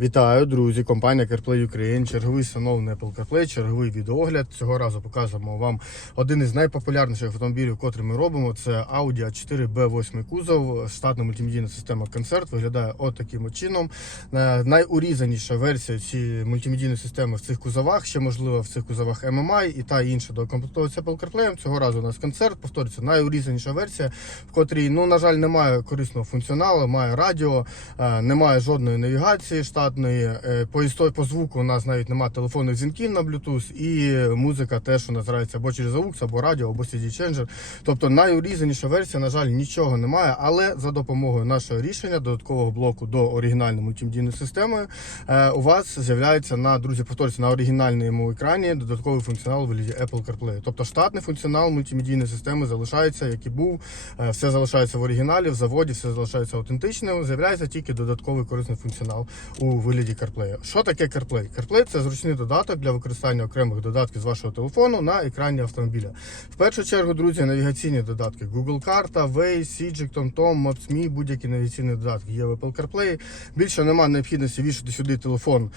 Вітаю, друзі! Компанія CarPlay Ukraine, черговий встановлений Apple CarPlay, черговий відеогляд. Цього разу показуємо вам один із найпопулярніших автомобілів, котрий ми робимо. Це Audi A4 B8 кузов, штатна мультимедійна система Concert. Виглядає от таким от чином. Е, Найурізаніша версія цієї мультимедійної системи в цих кузовах, ще можливо в цих кузовах MMI і та інша докомплектується Apple CarPlay. Цього разу у нас концерт. Повторюється, найурізаніша версія, в котрій, ну на жаль, немає корисного функціоналу, має радіо, е, немає жодної навігації штатної. Е, По історії по звуку у нас навіть немає телефонних дзвінків на Bluetooth, і музика теж у нас грається або через AUX, або радіо, або CD Changer. Тобто найурізаніша версія, на жаль, нічого немає, але за допомогою нашого рішення, додаткового блоку до оригінальної мультимедійної системи, е, у вас з'являється на друзі, повторюся, на оригінальному екрані додатковий функціонал у вигляді Apple CarPlay. Тобто штатний функціонал мультимедійної системи залишається, як і був, е, все залишається в оригіналі, в заводі, все залишається аутентичним. З'являється тільки додатковий корисний функціонал у вигляді CarPlay. Що таке CarPlay? CarPlay – це зручний додаток для використання окремих додатків з вашого телефону на екрані автомобіля. В першу чергу, друзі, навігаційні додатки: Google карта, Waze, Sijik, TomTom, Maps.me, будь-які навігаційні додатки є в Apple CarPlay. Більше немає необхідності вішати сюди телефон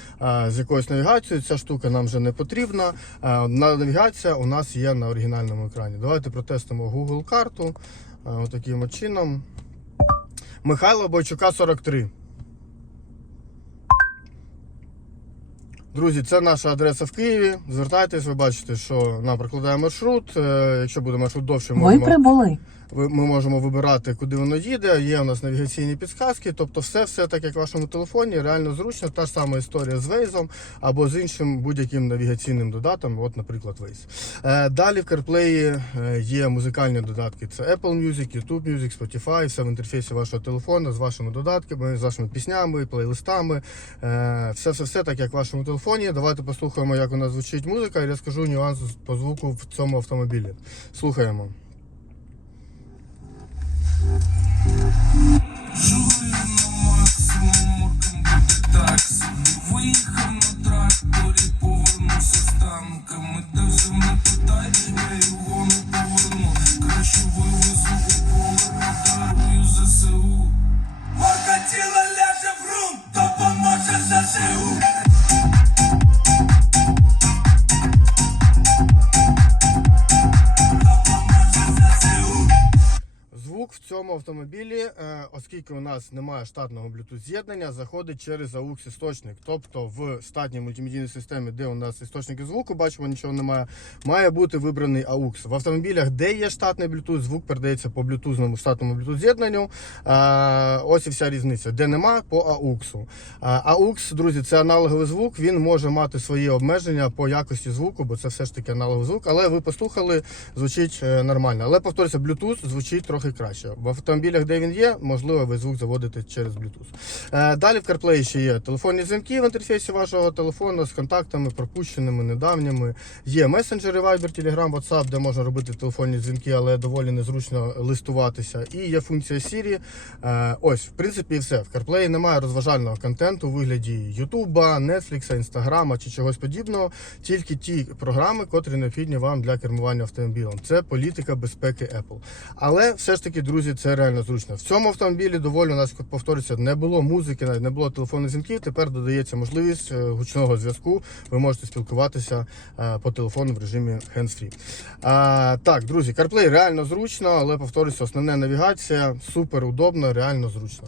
з якоюсь навігацією. Ця штука нам вже не потрібна. Навігація у нас є на оригінальному екрані. Давайте протестимо Google карту. Отаким от чином. Михайло Бойчука 43. Друзі, це наша адреса в Києві. Звертайтесь, ви бачите, що нам прокладає маршрут. Е, Якщо буде маршрут довше, Ви прибули. Ми можемо вибирати, куди воно їде. Є у нас навігаційні підсказки. Тобто, все, все так як в вашому телефоні, реально зручно. Та ж сама історія з Waze або з іншим будь-яким навігаційним додатком, от, наприклад, Waze. Е, Далі в CarPlay е, є музикальні додатки. Це Apple Music, YouTube Music, Spotify, все в інтерфейсі вашого телефону з вашими додатками, з вашими піснями, плейлистами. Е, Все, все, все так як в вашому телефоні. Давайте послухаємо, як у нас звучить музика, і розкажу нюанс по звуку в цьому автомобілі. Слухаємо. Цьому автомобілі, е, оскільки у нас немає штатного Bluetooth з'єднання, заходить через AUX істочник. Тобто в штатній мультимедійній системі, де у нас істочники звуку, бачимо, нічого немає, має бути вибраний AUX. В автомобілях, де є штатний Bluetooth, звук передається по блютузному штатному Bluetooth з'єднанню. Е, Ось і вся різниця. Де нема, по AUX. Е, AUX, друзі, це аналоговий звук. Він може мати свої обмеження по якості звуку, бо це все ж таки аналоговий звук. Але ви послухали, звучить нормально. Але повторюся, Bluetooth звучить трохи краще. В автомобілях, де він є, можливо, ви звук заводите через Bluetooth. Е, Далі в CarPlay ще є телефонні дзвінки в інтерфейсі вашого телефону з контактами, пропущеними, недавніми. Є месенджери Viber, Telegram, WhatsApp, де можна робити телефонні дзвінки, але доволі незручно листуватися. І є функція Siri. Е, Ось, в принципі, і все. В CarPlay немає розважального контенту у вигляді YouTube, Netflix, Instagram чи чогось подібного. Тільки ті програми, котрі необхідні вам для кермування автомобілем. Це політика безпеки Apple. Але все ж таки, друзі, це реально зручно. В цьому автомобілі доволі у нас повторюється, не було музики, навіть не було телефонних дзвінків. Тепер додається можливість е, гучного зв'язку. Ви можете спілкуватися е, по телефону в режимі hands-free. Так, друзі, CarPlay реально зручно, але повторюся, основна навігація супер удобно, реально зручно.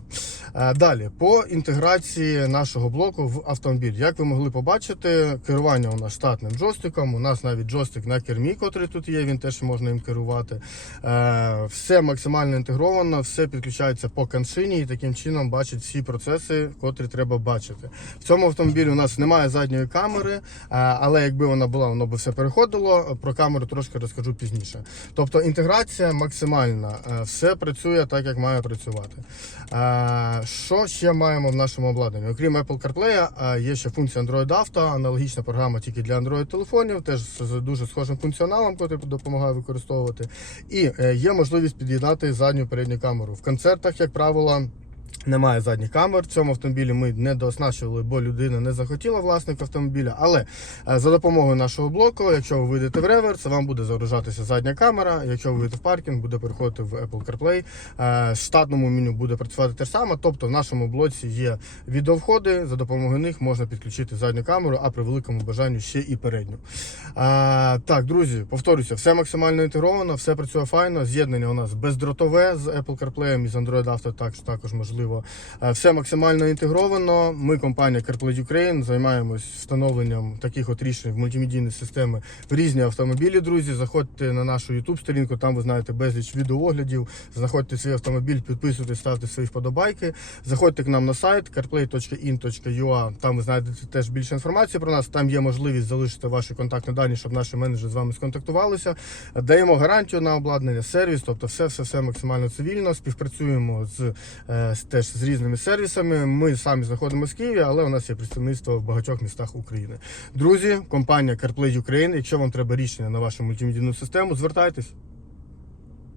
А, Далі по інтеграції нашого блоку в автомобіль. Як ви могли побачити, керування у нас штатним джойстиком. У нас навіть джойстик на кермі, котрий тут є. Він теж можна їм керувати. Е, Все максимально інтегровано, все підключається по каншині і таким чином бачить всі процеси, котрі треба бачити. В цьому автомобілі у нас немає задньої камери, е, але якби вона була, воно би все переходило. Про камеру трошки розкажу пізніше. Тобто інтеграція максимальна, е, все працює так, як має працювати. Е, Що ще маємо в нашому обладнанні? Окрім Apple CarPlay, є ще функція Android Auto, аналогічна програма тільки для Android телефонів, теж з дуже схожим функціоналом, який допомагає використовувати. І є можливість під'єднати задню передню камеру. В концертах, як правило, Немає задніх камер. В цьому автомобілі ми не дооснащували, бо людина не захотіла власник автомобіля. Але е, за допомогою нашого блоку, якщо ви вийдете в реверс, вам буде загружатися задня камера. Якщо ви вийдете в паркінг, буде переходити в Apple CarPlay. Е, В штатному меню буде працювати те ж саме. Тобто в нашому блоці є відеовходи, за допомогою них можна підключити задню камеру, а при великому бажанню ще і передню. Е, Так, друзі, повторюся, все максимально інтегровано, все працює файно. З'єднання у нас бездротове з Apple CarPlay і з Android Auto також, також можливо. Е, Все максимально інтегровано. Ми, компанія CarPlay Ukraine, займаємось встановленням таких от рішень в мультимедійні системи в різні автомобілі. Друзі, заходьте на нашу YouTube сторінку, там ви знаєте безліч відеооглядів. Знаходьте свій автомобіль, підписуйтесь, ставте свої вподобайки. Заходьте к нам на сайт carplay.in.ua, Там ви знайдете теж більше інформації про нас. Там є можливість залишити ваші контактні дані, щоб наші менеджери з вами сконтактувалися. Даємо гарантію на обладнання, сервіс, тобто все, все, все максимально цивільно. Співпрацюємо з е, з- теж з різними сервісами. Ми самі знаходимося в Києві, але у нас є представництво в багатьох містах України. Друзі, компанія CarPlay Ukraine. Якщо вам треба рішення на вашу мультимедійну систему, звертайтесь.